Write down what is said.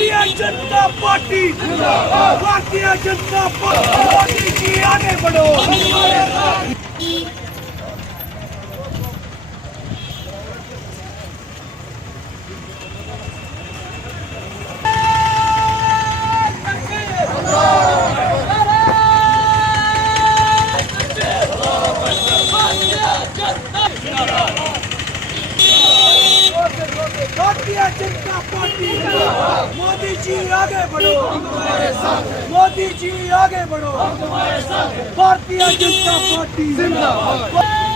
Bharatiya Janata party Bharatiya Janata party Modi ji आगे बढ़ो। Bharatiya Janata party Modi ji आगे बढ़ो। मोदी जी आगे बढ़ो। भारतीय जनता पार्टी जिंदाबाद।